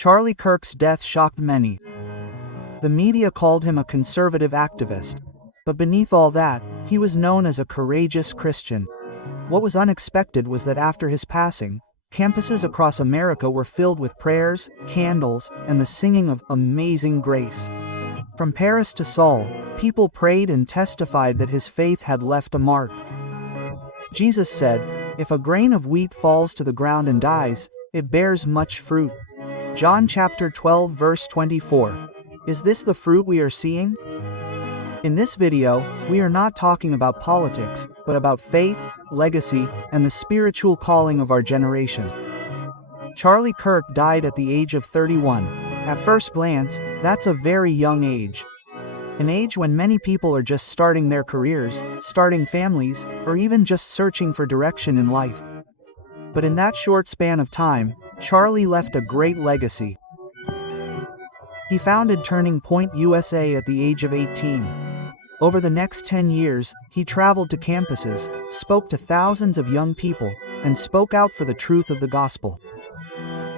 Charlie Kirk's death shocked many. The media called him a conservative activist. But beneath all that, he was known as a courageous Christian. What was unexpected was that after his passing, campuses across America were filled with prayers, candles, and the singing of "Amazing Grace." From Paris to Seoul, people prayed and testified that his faith had left a mark. Jesus said, "If a grain of wheat falls to the ground and dies, it bears much fruit." John chapter 12 verse 24. Is this the fruit we are seeing? In this video, we are not talking about politics, but about faith, legacy, and the spiritual calling of our generation. Charlie Kirk died at the age of 31. At first glance, that's a very young age. An age when many people are just starting their careers, starting families, or even just searching for direction in life. But in that short span of time, Charlie left a great legacy. He founded Turning Point USA at the age of 18. Over the next 10 years, he traveled to campuses, spoke to thousands of young people, and spoke out for the truth of the gospel.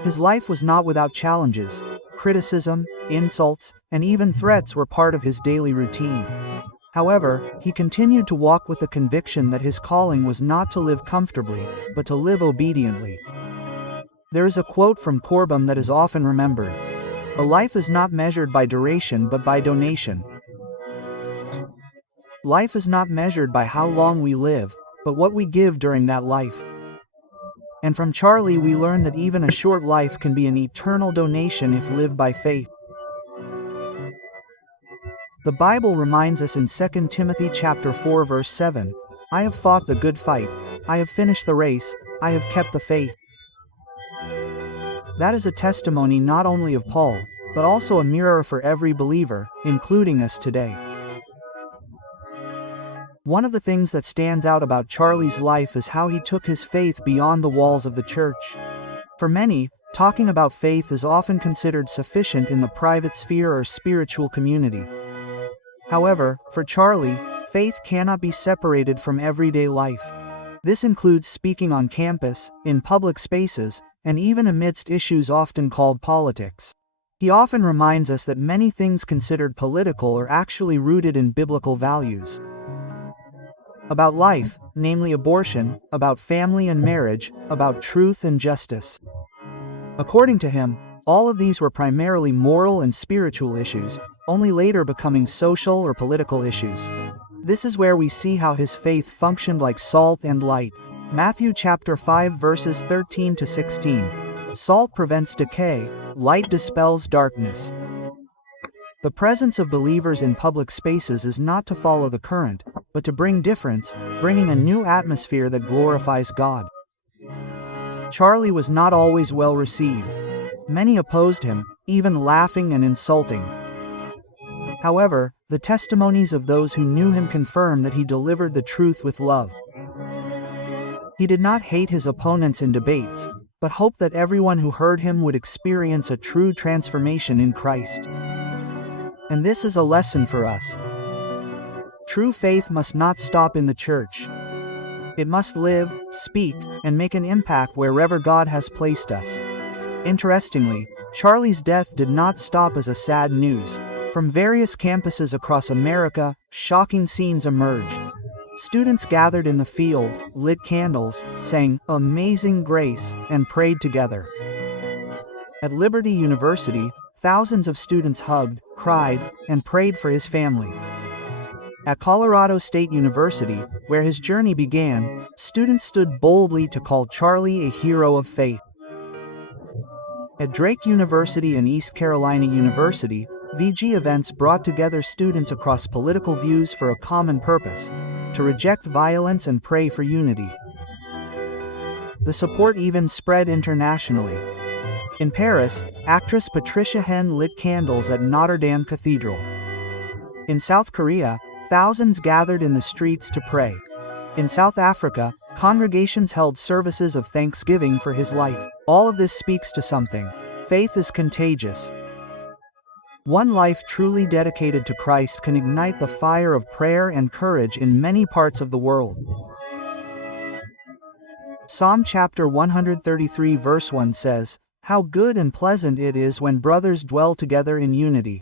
His life was not without challenges. Criticism, insults, and even threats were part of his daily routine. However, he continued to walk with the conviction that his calling was not to live comfortably, but to live obediently. There is a quote from Corbin that is often remembered. "A life is not measured by duration but by donation." Life is not measured by how long we live, but what we give during that life. And from Charlie we learn that even a short life can be an eternal donation if lived by faith. The Bible reminds us in 2 Timothy chapter 4 verse 7, "I have fought the good fight, I have finished the race, I have kept the faith." That is a testimony not only of Paul, but also a mirror for every believer, including us today. One of the things that stands out about Charlie's life is how he took his faith beyond the walls of the church. For many, talking about faith is often considered sufficient in the private sphere or spiritual community. However, for Charlie, faith cannot be separated from everyday life. This includes speaking on campus, in public spaces, and even amidst issues often called politics. He often reminds us that many things considered political are actually rooted in biblical values. About life, namely abortion, about family and marriage, about truth and justice. According to him, all of these were primarily moral and spiritual issues, only later becoming social or political issues. This is where we see how his faith functioned like salt and light. Matthew chapter 5 verses 13 to 16. Salt prevents decay, light dispels darkness. The presence of believers in public spaces is not to follow the current, but to bring difference, bringing a new atmosphere that glorifies God. Charlie was not always well received. Many opposed him, even laughing and insulting. However, the testimonies of those who knew him confirm that he delivered the truth with love. He did not hate his opponents in debates, but hoped that everyone who heard him would experience a true transformation in Christ. And this is a lesson for us. True faith must not stop in the church. It must live, speak, and make an impact wherever God has placed us. Interestingly, Charlie's death did not stop as a sad news. From various campuses across America, shocking scenes emerged. Students gathered in the field, lit candles, sang "Amazing Grace," and prayed together. At Liberty University, thousands of students hugged, cried, and prayed for his family. At Colorado State University, where his journey began, students stood boldly to call Charlie a hero of faith. At Drake University and East Carolina University, VG events brought together students across political views for a common purpose: to reject violence and pray for unity. The support even spread internationally. In Paris, actress Patricia Hen lit candles at Notre Dame Cathedral. In South Korea, thousands gathered in the streets to pray. In South Africa, congregations held services of thanksgiving for his life. All of this speaks to something. Faith is contagious. One life truly dedicated to Christ can ignite the fire of prayer and courage in many parts of the world. Psalm chapter 133 verse 1 says, How good and pleasant it is when brothers dwell together in unity.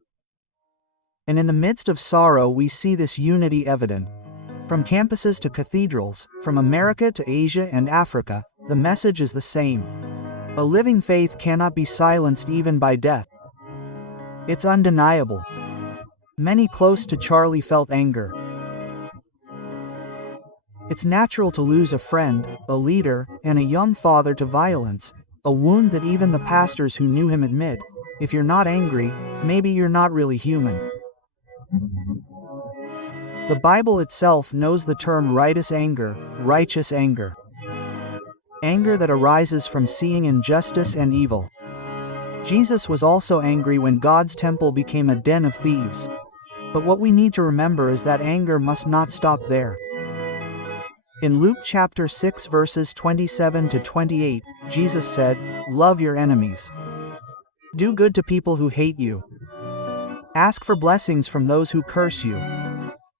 And in the midst of sorrow we see this unity evident. From campuses to cathedrals, from America to Asia and Africa, the message is the same. A living faith cannot be silenced even by death. It's undeniable. Many close to Charlie felt anger. It's natural to lose a friend, a leader, and a young father to violence, a wound that even the pastors who knew him admit, if you're not angry, maybe you're not really human. The Bible itself knows the term righteous anger, anger that arises from seeing injustice and evil. Jesus was also angry when God's temple became a den of thieves. But what we need to remember is that anger must not stop there. In Luke chapter 6 verses 27 to 28, Jesus said, "Love your enemies. Do good to people who hate you. Ask for blessings from those who curse you.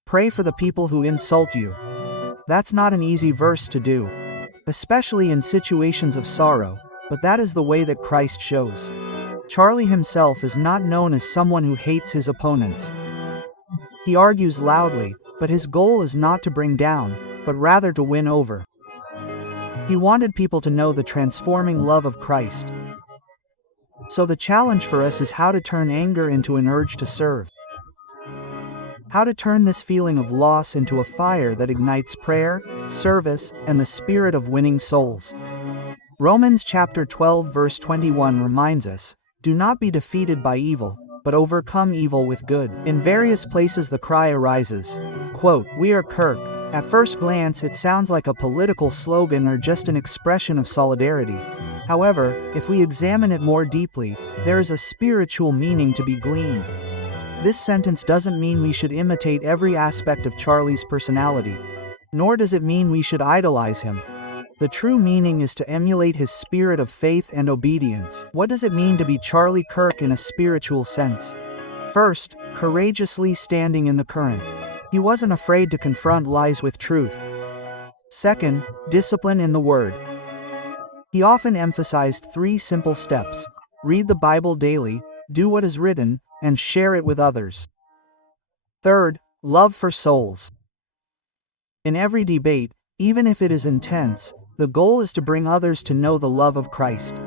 Pray for the people who insult you." That's not an easy verse to do, especially in situations of sorrow, but that is the way that Christ shows. Charlie himself is not known as someone who hates his opponents. He argues loudly, but his goal is not to bring down, but rather to win over. He wanted people to know the transforming love of Christ. So the challenge for us is how to turn anger into an urge to serve. How to turn this feeling of loss into a fire that ignites prayer, service, and the spirit of winning souls. Romans chapter 12 verse 21 reminds us, "Do not be defeated by evil, but overcome evil with good." In various places the cry arises, quote, "We are Kirk." At first glance it sounds like a political slogan or just an expression of solidarity. However, if we examine it more deeply, there is a spiritual meaning to be gleaned. This sentence doesn't mean we should imitate every aspect of Charlie's personality, nor does it mean we should idolize him. The true meaning is to emulate his spirit of faith and obedience. What does it mean to be Charlie Kirk in a spiritual sense? First, courageously standing in the current. He wasn't afraid to confront lies with truth. Second, discipline in the Word. He often emphasized 3 simple steps: read the Bible daily, do what is written, and share it with others. Third, love for souls. In every debate, even if it is intense, the goal is to bring others to know the love of Christ.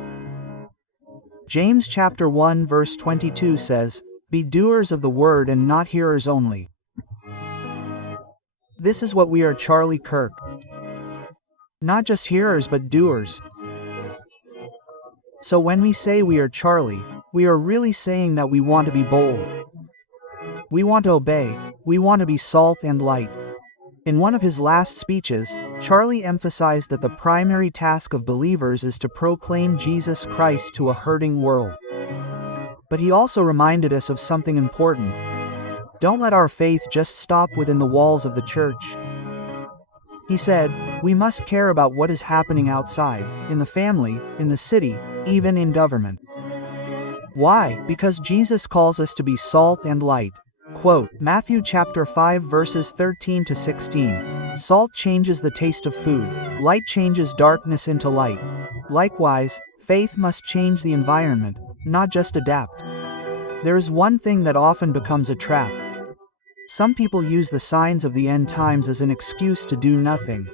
James chapter 1 verse 22 says, "Be doers of the word and not hearers only." This is what we are, Charlie Kirk. Not just hearers but doers. So when we say we are Charlie, we are really saying that we want to be bold. We want to obey, we want to be salt and light. In one of his last speeches, Charlie emphasized that the primary task of believers is to proclaim Jesus Christ to a hurting world. But he also reminded us of something important. Don't let our faith just stop within the walls of the church. He said, we must care about what is happening outside, in the family, in the city, even in government. Why? Because Jesus calls us to be salt and light. Quote, Matthew chapter 5 verses 13 to 16. Salt changes the taste of food. Light changes darkness into light. Likewise, faith must change the environment, not just adapt. There is one thing that often becomes a trap. Some people use the signs of the end times as an excuse to do nothing.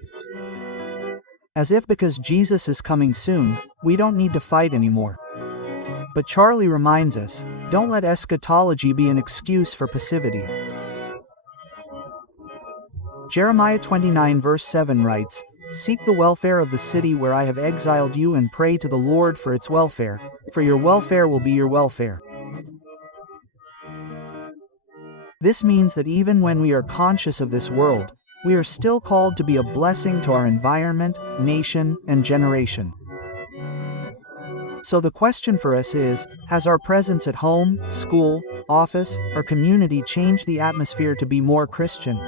As if because Jesus is coming soon, we don't need to fight anymore. But Charlie reminds us, don't let eschatology be an excuse for passivity. Jeremiah 29 verse 7 writes, "Seek the welfare of the city where I have exiled you and pray to the Lord for its welfare, for your welfare will be your welfare." This means that even when we are conscious of this world, we are still called to be a blessing to our environment, nation, and generation. So the question for us is, has our presence at home, school, office, or community changed the atmosphere to be more Christian?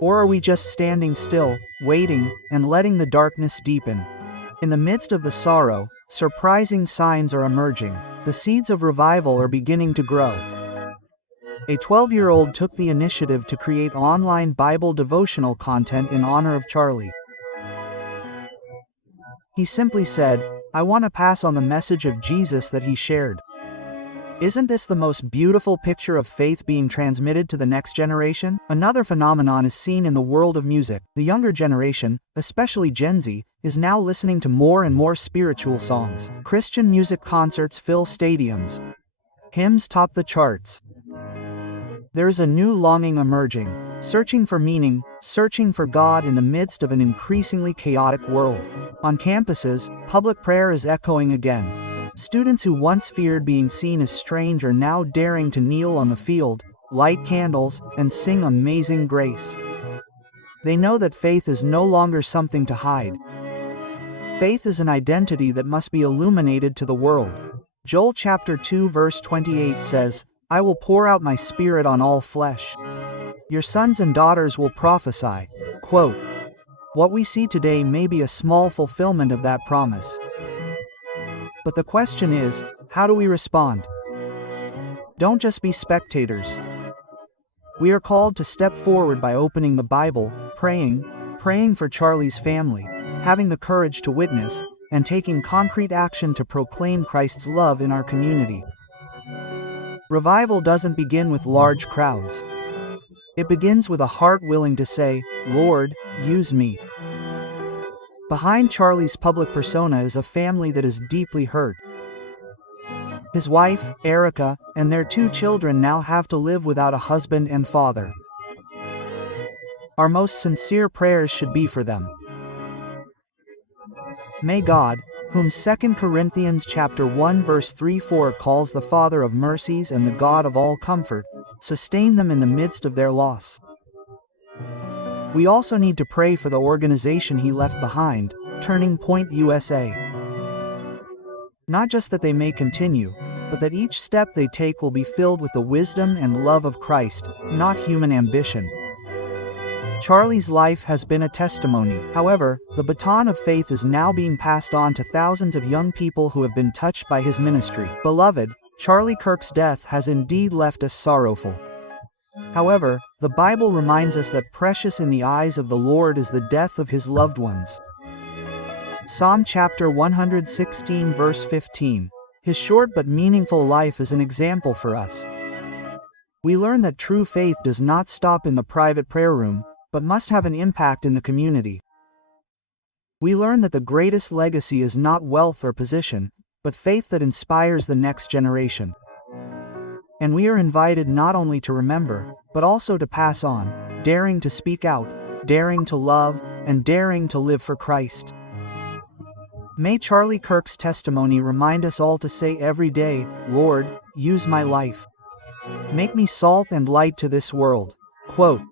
Or are we just standing still, waiting, and letting the darkness deepen? In the midst of the sorrow, surprising signs are emerging. The seeds of revival are beginning to grow. A 12-year-old took the initiative to create online Bible devotional content in honor of Charlie. He simply said, I want to pass on the message of Jesus that he shared. Isn't this the most beautiful picture of faith being transmitted to the next generation? Another phenomenon is seen in the world of music. The younger generation, especially Gen Z, is now listening to more and more spiritual songs. Christian music concerts fill stadiums. Hymns top the charts. There is a new longing emerging, searching for meaning, searching for God in the midst of an increasingly chaotic world. On campuses, public prayer is echoing again. Students who once feared being seen as strange are now daring to kneel on the field, light candles, and sing Amazing Grace. They know that faith is no longer something to hide. Faith is an identity that must be illuminated to the world. Joel chapter 2 verse 28 says, "I will pour out my spirit on all flesh. Your sons and daughters will prophesy." Quote, what we see today may be a small fulfillment of that promise. But the question is, how do we respond? Don't just be spectators. We are called to step forward by opening the Bible, praying for Charlie's family, having the courage to witness, and taking concrete action to proclaim Christ's love in our community. Revival doesn't begin with large crowds. It begins with a heart willing to say, "Lord, use me." Behind Charlie's public persona is a family that is deeply hurt. His wife, Erica, and their 2 children now have to live without a husband and father. Our most sincere prayers should be for them. May God, whom 2 Corinthians chapter 1 verse 3-4 calls the Father of mercies and the God of all comfort, sustain them in the midst of their loss. We also need to pray for the organization he left behind, Turning Point USA. Not just that they may continue, but that each step they take will be filled with the wisdom and love of Christ, not human ambition. Charlie's life has been a testimony. However, the baton of faith is now being passed on to thousands of young people who have been touched by his ministry. Beloved, Charlie Kirk's death has indeed left us sorrowful. However, the Bible reminds us that precious in the eyes of the Lord is the death of his loved ones. Psalm chapter 116 verse 15. His short but meaningful life is an example for us. We learn that true faith does not stop in the private prayer room, but must have an impact in the community. We learn that the greatest legacy is not wealth or position, but faith that inspires the next generation. And we are invited not only to remember, but also to pass on, daring to speak out, daring to love, and daring to live for Christ. May Charlie Kirk's testimony remind us all to say every day, "Lord, use my life. Make me salt and light to this world." Quote,